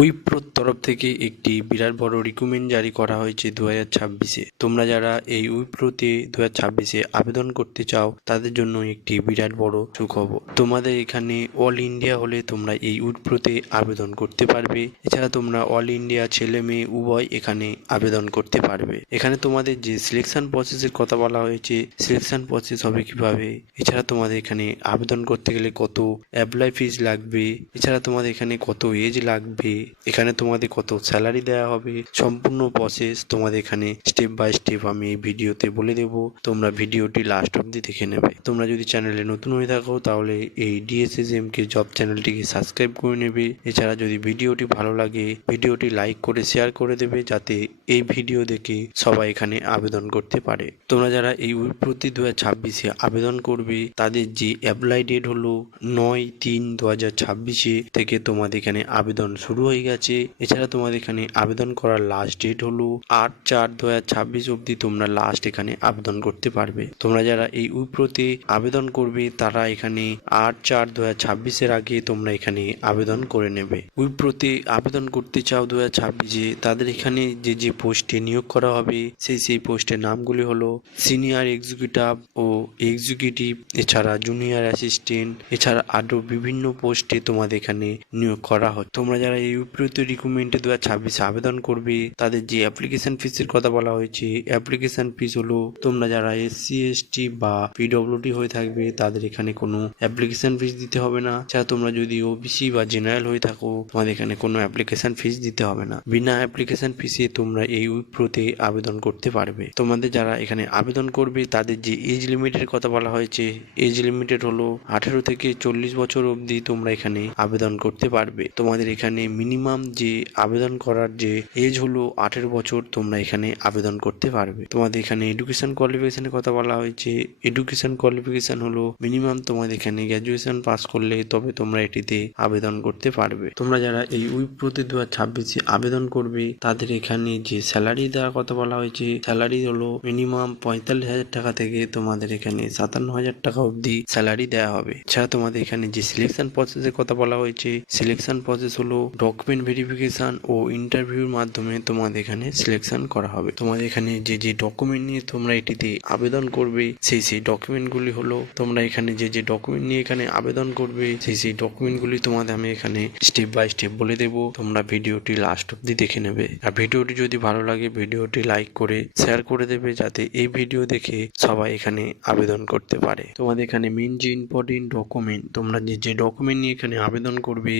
উইপ্রোর তরফ থেকে একটি বিরাট বড় রিক্রুটমেন্ট জারি করা হয়েছে 2026-এ। তোমরা যারা এই উইপ্রোতে 2026-এ আবেদন করতে চাও তাদের জন্য একটি বিরাট বড় সুখবর। তোমাদের এখানে অল ইন্ডিয়া হলে তোমরা এই উইপ্রোতে আবেদন করতে পারবে। এছাড়া তোমরা অল ইন্ডিয়া ছেলে মেয়ে উভয় এখানে আবেদন করতে পারবে। এখানে তোমাদের যে সিলেকশন প্রসেসের কথা বলা হয়েছে, সিলেকশন প্রসেস হবে কিভাবে, এছাড়া তোমাদের এখানে আবেদন করতে গেলে কত অ্যাপ্লাই ফিজ লাগবে, এছাড়া তোমাদের এখানে কত এজ লাগবে, এখানে তোমাদের কত স্যালারি দেওয়া হবে, সম্পূর্ণ প্রসেস তোমাদের এখানে স্টেপ বাই স্টেপ আমি এই ভিডিওতে বলে দেবো। তোমরা ভিডিওটি লাস্ট অবধি দেখে নেবে। তোমরা যদি চ্যানেলে নতুন হয়ে থাকো তাহলে এই DSSMK জব চ্যানেলটিকে সাবস্ক্রাইব করে নেবে। এছাড়া যদি ভিডিওটি ভালো লাগে ভিডিওটি লাইক করে শেয়ার করে দেবে, যাতে এই ভিডিও দেখে সবাই এখানে আবেদন করতে পারে। তোমরা যারা এই উইপ্রোতে 2026-এ আবেদন করবে তাদের যে অ্যাপ্লাই ডেট হলো 9/3/2026 থেকে তোমাদের এখানে আবেদন শুরু হয়ে গেছে। এছাড়া তোমাদের এখানে আবেদন করার লাস্ট ডেট হলো 8/4/2026 অবধি তোমরা লাস্ট এখানে আবেদন করতে পারবে। তোমরা যারা এই উইপ্রোতে আবেদন করবে তারা এখানে 8/4/2026-এর আগে তোমরা এখানে আবেদন করে নেবে। উইপ্রোতে আবেদন করতে চাও 2026-এ তাদের এখানে যে পোস্টে নিয়োগ করা হবে সেই পোস্টের নামগুলি হলো সিনিয়র এক্সিকিউটিভ ও এক্সিকিউটিভ, এছাড়া জুনিয়র অ্যাসিস্ট্যান্ট, এছাড়া আরও বিভিন্ন পোস্টে তোমাদের এখানে নিয়োগ করা হয়। তোমরা যারা এই উইপ্রোতে রিক্রুটমেন্টে 2026-এ আবেদন করবে তাদের যে অ্যাপ্লিকেশন ফিসের কথা বলা হয়েছে, অ্যাপ্লিকেশন ফিস হলো তোমরা যারা SC ST বা PWD হয়ে থাকবে তাদের এখানে কোনো অ্যাপ্লিকেশন ফিস দিতে হবে না। এছাড়া তোমরা যদি OBC বা জেনারেল হয়ে থাকো তোমাদের এখানে কোনো অ্যাপ্লিকেশন ফিস দিতে হবে না। বিনা অ্যাপ্লিকেশন ফিসে তোমরা এই উইপ্রোতে আবেদন করতে পারবে। তোমাদের যারা এখানে আবেদন করবে তাদের যে এজ লিমিটের কথা বলা হয়েছে, এজ লিমিটেড হলো 18 থেকে 40 বছর অবধি তোমরা এখানে আবেদন করতে পারবে। তোমাদের এখানে মিনিমাম যে আবেদন করার যে এজ হলো 18 বছর, তোমরা এখানে আবেদন করতে পারবে। তোমাদের এখানে এডুকেশন কোয়ালিফিকেশনের কথা বলা হয়েছে, এডুকেশন কোয়ালিফিকেশন হলো মিনিমাম তোমাদের এখানে গ্র্যাজুয়েশন পাস করলে তবে তোমরা এটিতে আবেদন করতে পারবে। তোমরা যারা এই উইপ্রোতে 2026-এ আবেদন করবে তাদের এখানে যে স্যালারি দেওয়ার কথা বলা হয়েছে, স্যালারি হলো মিনিমাম 45,000 টাকা থেকে তোমাদের এখানে 57,000 টাকা অবধি স্যালারি দেওয়া হবে। এছাড়া তোমাদের এখানে যে সিলেকশন প্রসেসের কথা বলা হয়েছে, সিলেকশন প্রসেস হলো ডকুমেন্ট ভেরিফিকেশন ও ইন্টারভিউর মাধ্যমে তোমাদের এখানে সিলেকশন করা হবে। তোমাদের এখানে যে ডকুমেন্ট নিয়ে তোমরা এটিতে আবেদন করবে সেই ডকুমেন্টগুলি হলো, তোমরা এখানে যে ডকুমেন্ট নিয়ে এখানে আবেদন করবে সেই ডকুমেন্টগুলি তোমাদের আমি এখানে স্টেপ বাই স্টেপ বলে দেবো। তোমরা ভিডিওটি লাস্ট অবধি দেখে নেবে। আর ভিডিওটি যদি ভালো লাগে ভিডিওটি লাইক করে শেয়ার করে দেবে, যাতে এই ভিডিও দেখে সবাই এখানে আবেদন করতে পারে। তোমাদের এখানে মেন যে ইম্পর্টেন্ট ডকুমেন্ট, তোমরা যে ডকুমেন্ট নিয়ে এখানে আবেদন করবে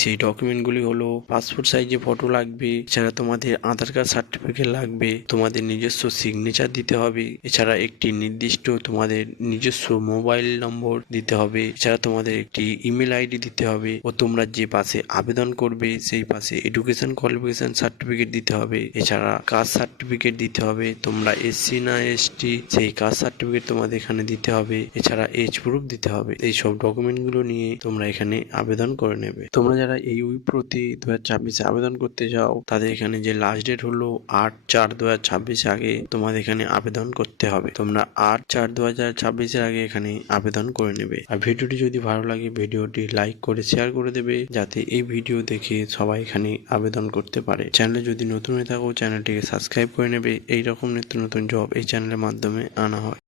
সেই ডকুমেন্টগুলি হলো পাসপোর্ট সাইজে ফটো লাগবে, এছাড়া তোমাদের আধার কার্ড সার্টিফিকেট লাগবে, তোমাদের নিজস্ব সিগনেচার দিতে হবে, এছাড়া একটি নির্দিষ্ট তোমাদের নিজস্ব মোবাইল নম্বর দিতে হবে, এছাড়া তোমাদের একটি ইমেল আইডি দিতে হবে, ও তোমরা যে পাশে আবেদন করবে সেই পাশে এডুকেশন কোয়ালিফিকেশন সার্টিফিকেট দিতে হবে, এছাড়া কাস্ট সার্টিফিকেট দিতে হবে। তোমরা SC না ST সেই কাস্ট সার্টিফিকেট তোমাদের এখানে দিতে হবে, এছাড়া এজ প্রুফ দিতে হবে। এই সব ডকুমেন্টগুলো নিয়ে তোমরা এখানে আবেদন করে নেবে। তোমরা যারা এই উইপ্রোতে 2026-এ আবেদন করতে চাও তাদের এখানে যে লাস্ট ডেট হলো 8/4/2026 আগে তোমাদের এখানে আবেদন করতে হবে। তোমরা 8/4/2026 আগে এখানে আবেদন করে নেবে। আর ভিডিওটি যদি ভালো লাগে ভিডিওটি লাইক করে শেয়ার করে দেবে, যাতে এই ভিডিও দেখে সবাই এখানে আবেদন করতে পারে। চ্যানেলে যদি নতুন হয়ে থাকো চ্যানেলটিকে সাবস্ক্রাইব করে নেবে। এইরকম নিত্য নতুন জব এই চ্যানেলের মাধ্যমে আনা হয়।